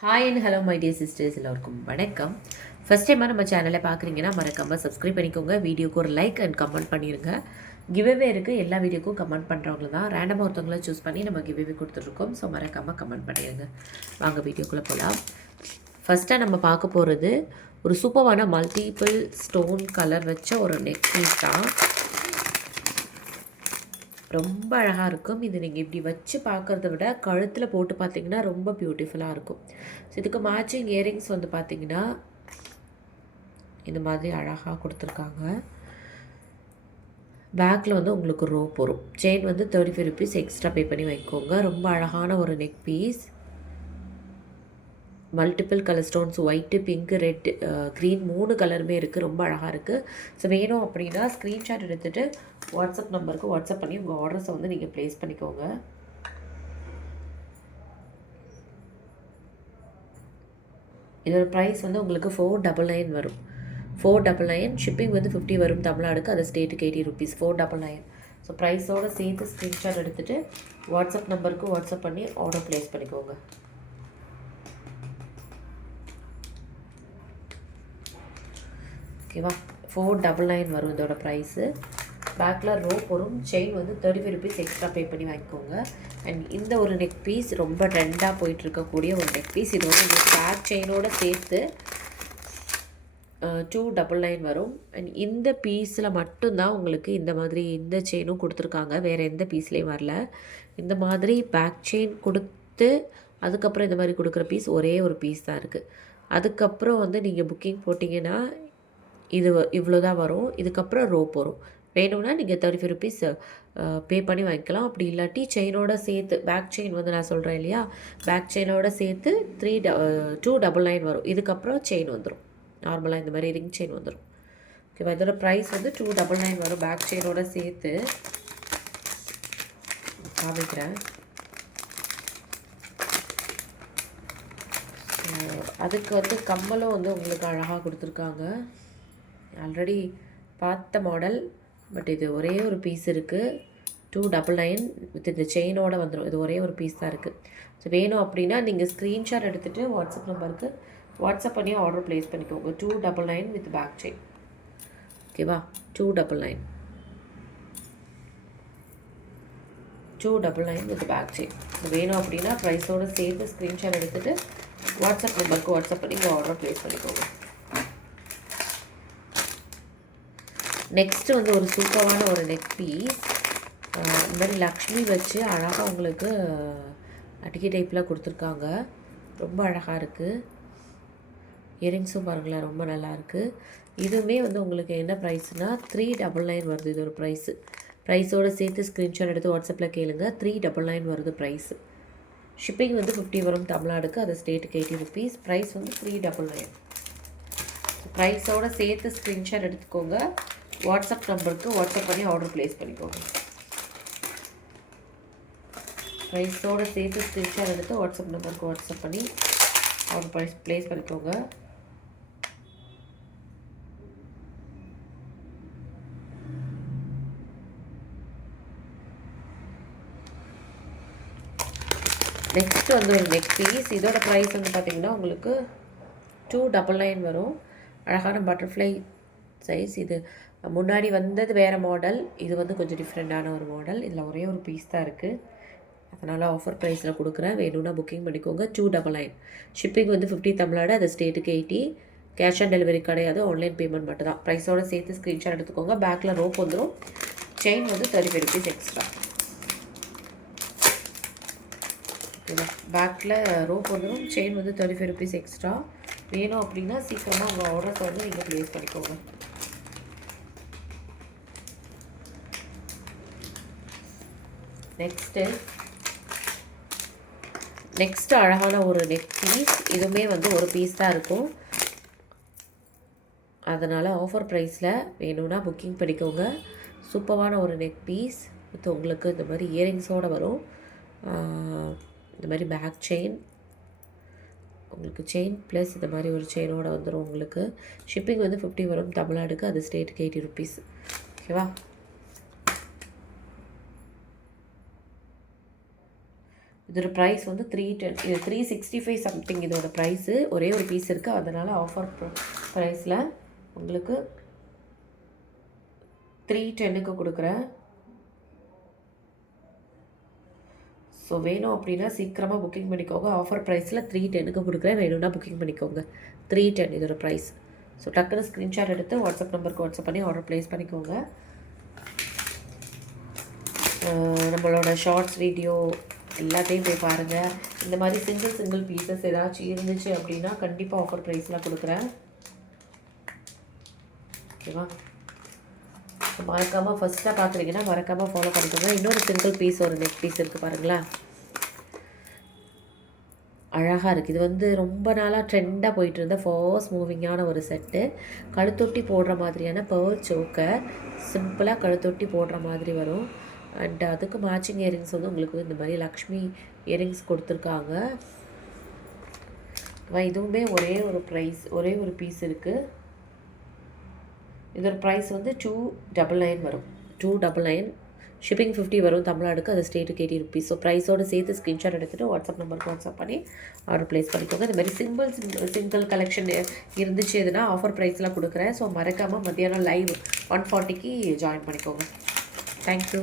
Hi and hello my dear sisters, எல்லோருக்கும் வணக்கம். First டைமாக நம்ம சேனலை பார்க்குறீங்கன்னா மறக்காமல் சப்ஸ்கிரைப் பண்ணிக்கோங்க. வீடியோக்கு ஒரு லைக் அண்ட் கமெண்ட் பண்ணிடுங்க. கிவ்அவே இருக்குது. எல்லா வீடியோக்கும் கமெண்ட் பண்ணுறவங்க தான் ரேண்டமாக ஒருத்தவங்கள சூஸ் பண்ணி நம்ம கிவ்அவே கொடுத்துட்ருக்கோம். ஸோ மறக்காமல் கமெண்ட் பண்ணிடுங்க. வாங்க வீடியோக்குள்ளே போகலாம். ஃபஸ்ட்டாக நம்ம பார்க்க போகிறது ஒரு சூப்பரான மல்டிபிள் ஸ்டோன் கலர் வச்ச ஒரு நெக் பீஸ் தான். ரொம்ப அழகாக இருக்கும். இது நீங்கள் இப்படி வச்சு பார்க்குறத விட கழுத்தில் போட்டு பார்த்தீங்கன்னா ரொம்ப பியூட்டிஃபுல்லாக இருக்கும். ஸோ இதுக்கு மேட்சிங் இயரிங்ஸ் வந்து பார்த்திங்கன்னா இந்த மாதிரி அழகாக கொடுத்துருக்காங்க. பேக்கில் வந்து உங்களுக்கு ரோப் வரும். செயின் வந்து 35 ருபீஸ் எக்ஸ்ட்ரா பே பண்ணி வைக்கோங்க. ரொம்ப அழகான ஒரு neck piece. Multiple colour stones, white, pink, red, green 3 கலருமே இருக்குது. ரொம்ப அழகாக இருக்குது. ஸோ வேணும் அப்படின்னா ஸ்க்ரீன்ஷாட் எடுத்துகிட்டு வாட்ஸ்அப் நம்பருக்கு வாட்ஸ்அப் பண்ணி உங்கள் ஆர்டர்ஸை வந்து நீங்கள் ப்ளேஸ் பண்ணிக்கோங்க. இதோட ப்ரைஸ் வந்து உங்களுக்கு 499 வரும். 499. ஷிப்பிங் வந்து 50 வரும் தமிழ்நாடுக்கு. அது ஸ்டேட்டுக்கு 80 ருபீஸ். 499. ஸோ ப்ரைஸோடு சேர்த்து ஸ்க்ரீன்ஷாட் எடுத்துகிட்டு வாட்ஸ்அப் நம்பருக்கு வாட்ஸ்அப் பண்ணி ஆர்டர் ப்ளேஸ் பண்ணிக்கோங்க. ஓகேவா? 499 வரும் இதோட ப்ரைஸு. பேக்கில் ரோப் வரும். செயின் வந்து 35 ருபீஸ் எக்ஸ்ட்ரா பே பண்ணி வாங்கிக்கோங்க. அண்ட் இந்த ஒரு நெக் பீஸ் ரொம்ப ட்ரெண்டாக போயிட்டுருக்கக்கூடிய ஒரு நெக் பீஸ். இது வந்து உங்களுக்கு பேக் செயினோடு சேர்த்து 299 வரும். அண்ட் இந்த பீஸில் மட்டும்தான் உங்களுக்கு இந்த மாதிரி இந்த செயினும் கொடுத்துருக்காங்க. வேறு எந்த பீஸ்லேயும் வரல. இந்த மாதிரி பேக் செயின் கொடுத்து அதுக்கப்புறம் இந்த மாதிரி கொடுக்குற பீஸ் ஒரே ஒரு பீஸ் தான் இருக்குது. அதுக்கப்புறம் வந்து நீங்கள் புக்கிங் போட்டிங்கன்னா இது இவ்வளோ தான் வரும். இதுக்கப்புறம் ரோப் வரும். வேணும்னா நீங்கள் 35 ருபீஸ் பே பண்ணி வாங்கிக்கலாம். அப்படி இல்லாட்டி செயினோட சேர்த்து பேக் செயின் வந்து நான் சொல்கிறேன் இல்லையா, பேக் செயினோட சேர்த்து 299 வரும். இதுக்கப்புறம் செயின் வந்துடும். நார்மலாக இந்த மாதிரி ரிங் செயின் வந்துடும். ஓகேவா? இதோட ப்ரைஸ் வந்து 299 வரும். பேக் செயினோட சேர்த்து காமிக்கிறேன். அதுக்கு வந்து கம்மலும் வந்து உங்களுக்கு அழகாக கொடுத்துருக்காங்க. ஆல்ரெடி பார்த்த மாடல், பட் இது ஒரே ஒரு பீஸ் இருக்குது. 299 வித் இந்த செயினோடு வந்துடும். இது ஒரே ஒரு பீஸ் தான் இருக்குது. ஸோ வேணும் அப்படின்னா நீங்கள் ஸ்க்ரீன்ஷாட் எடுத்துகிட்டு வாட்ஸ்அப் நம்பருக்கு வாட்ஸ்அப் பண்ணி ஆர்டர் ப்ளேஸ் பண்ணிக்கோங்க. 299 வித் பேக் செயின். ஓகேவா? 299 வித் பேக் செயின். ஸோ வேணும் அப்படின்னா ப்ரைஸோடு சேர்த்து ஸ்க்ரீன்ஷாட் எடுத்துகிட்டு வாட்ஸ்அப் நம்பருக்கு வாட்ஸ்அப் பண்ணி உங்கள் ஆர்டர் ப்ளேஸ் பண்ணிக்கோங்க. நெக்ஸ்ட்டு வந்து ஒரு சூப்பரான ஒரு நெக் பீஸ். இந்த மாதிரி லக்ஷ்மி வச்சு அழகாக உங்களுக்கு அட்டிகை டைப்பில் கொடுத்துருக்காங்க. ரொம்ப அழகாக இருக்குது. இயரிங்ஸும் பாருங்களேன், ரொம்ப நல்லாயிருக்கு. இதுவுமே வந்து உங்களுக்கு என்ன ப்ரைஸ்னால் 399 வருது. இது ஒரு ப்ரைஸு. ப்ரைஸோடு சேர்த்து ஸ்க்ரீன்ஷாட் எடுத்து வாட்ஸ்அப்பில் கேளுங்க. 399 வருது ப்ரைஸு. ஷிப்பிங் வந்து 50 வரும் தமிழ்நாடுக்கு. அது ஸ்டேட்டுக்கு 80 ருபீஸ். ப்ரைஸ் வந்து 399. ப்ரைஸோடு சேர்த்து ஸ்க்ரீன்ஷாட் எடுத்துக்கோங்க. வாட்ஸ்அப் நம்பருக்கு வாட்ஸ்அப் பண்ணி ஆர்டர் ப்ளேஸ் பண்ணிக்கோங்க. ப்ரைஸோடு சேர்த்து ஸ்க்ரீன்ஷாட் எடுத்து வாட்ஸ்அப் நம்பருக்கு வாட்ஸ்அப் பண்ணி ஆர்டர் ப்ளேஸ் பண்ணிக்கோங்க. நெக்ஸ்ட் வந்து ஒரு நெக் பீஸ். இதோட ப்ரைஸ் வந்து பார்த்திங்கன்னா உங்களுக்கு 299 வரும். அழகான பட்டர்ஃப்ளை சைஸ். இது முன்னாடி வந்தது வேறு மாடல். இது வந்து கொஞ்சம் டிஃப்ரெண்ட்டான ஒரு மாடல். இதில் ஒரே ஒரு பீஸ் தான் இருக்குது. அதனால் ஆஃபர் ப்ரைஸில் கொடுக்குறேன். வேணும்னா புக்கிங் பண்ணிக்கோங்க. 299. ஷிப்பிங் வந்து 50 தமிழ்நாடு. அது ஸ்டேட்டுக்கு 80. கேஷ் ஆன் டெலிவரி கிடையாது. ஆன்லைன் பேமெண்ட் மட்டும் தான். ப்ரைஸோடு சேர்த்து ஸ்க்ரீன்ஷாட் எடுத்துக்கோங்க. பேக்கில் ரோப் வந்துடும். செயின் வந்து 35 ருபீஸ் எக்ஸ்ட்ரா. ஓகேவா? பேக்கில் ரோப் வந்துடும். செயின் வந்து 35 ருபீஸ் எக்ஸ்ட்ரா. வேணும் அப்படின்னா சீக்கிரமாக உங்கள் ஆர்டர்ஸை வந்து நீங்கள் ப்ளேஸ் பண்ணிக்கோங்க. நெக்ஸ்ட்டு அழகான ஒரு நெக் பீஸ். இதுவுமே வந்து ஒரு பீஸ் தான் இருக்கும். அதனால் ஆஃபர் ப்ரைஸில் வேணும்னா புக்கிங் பண்ணிக்கோங்க. சூப்பரான ஒரு நெக் பீஸ். இது உங்களுக்கு இந்த மாதிரி இயரிங்ஸோடு வரும். இந்த மாதிரி பேக் செயின், உங்களுக்கு செயின் ப்ளஸ் இந்த மாதிரி ஒரு செயினோடு வந்துடும். உங்களுக்கு ஷிப்பிங் வந்து 50 வரும் தமிழ்நாடுக்கு. அது ஸ்டேட்டுக்கு 80 ருபீஸ். ஓகேவா? இதோட ப்ரைஸ் வந்து 310, இது 365 சம்திங் இதோட ப்ரைஸு. ஒரே ஒரு பீஸ் இருக்குது, அதனால் ஆஃபர் ப்ரைஸில் உங்களுக்கு 310க்கு கொடுக்குறேன். ஸோ வேணும் அப்படின்னா சீக்கிரமாக புக்கிங் பண்ணிக்கோங்க. ஆஃபர் ப்ரைஸில் 310க்கு கொடுக்குறேன், வேணும்னா புக்கிங் பண்ணிக்கோங்க. 310 இதோட ப்ரைஸ். ஸோ டக்குன்னு ஸ்க்ரீன்ஷாட் எடுத்து வாட்ஸ்அப் நம்பருக்கு வாட்ஸ்அப் பண்ணி ஆர்டர் ப்ளேஸ் பண்ணிக்கோங்க. நம்மளோட ஷார்ட்ஸ் வீடியோ எல்லாத்தையும் போய் பாருங்கள். இந்த மாதிரி சிங்கிள் பீசஸ் ஏதாச்சும் இருந்துச்சு அப்படின்னா கண்டிப்பாக ஆஃபர் ப்ரைஸில் கொடுக்குறேன். ஓகேவா? மறக்காமல் ஃபஸ்ட்டாக பார்க்குறீங்கன்னா மறக்காமல் ஃபாலோ பண்ணிக்கோங்க. இன்னொரு சிங்கிள் பீஸ் ஒரு நெக் பீஸ் இருக்குது பாருங்களா, அழகாக இருக்குது. இது வந்து ரொம்ப நாளாக ட்ரெண்டாக போயிட்டு இருந்த ஃபாஸ்ட் மூவிங்கான ஒரு செட்டு. கழுத்தொட்டி போடுற மாதிரியான பேர்ல் சோக்கர், சிம்பிளாக கழுத்தொட்டி போடுற மாதிரி வரும். அண்ட் அதுக்கு மேட்சிங் இயரிங்ஸ் வந்து உங்களுக்கு இந்த மாதிரி லக்ஷ்மி இயரிங்ஸ் கொடுத்துருக்காங்க. இதுவுமே ஒரே ஒரு ப்ரைஸ், ஒரே ஒரு பீஸ் இருக்குது. இதோட ப்ரைஸ் வந்து 299 வரும். 299, ஷிப்பிங் 50 வரும் தமிழ்நாடுக்கு, அது ஸ்டேட்டுக்கு 80 ருபீஸ். ஸோ ப்ரைஸோடு சேர்த்து ஸ்க்ரீன்ஷாட் எடுத்துகிட்டு வாட்ஸ்அப் நம்பருக்கு வாட்ஸ்அப் பண்ணி ஆர்டர் ப்ளேஸ் பண்ணிக்கோங்க. இந்த மாதிரி சிங்கிள் கலெக்ஷன் இருந்துச்சு எதுனா ஆஃபர் ப்ரைஸில் கொடுக்குறேன். ஸோ மறக்காமல் மத்தியானம் லைவ் 140க்கு ஜாயின் பண்ணிக்கோங்க. தேங்க்யூ.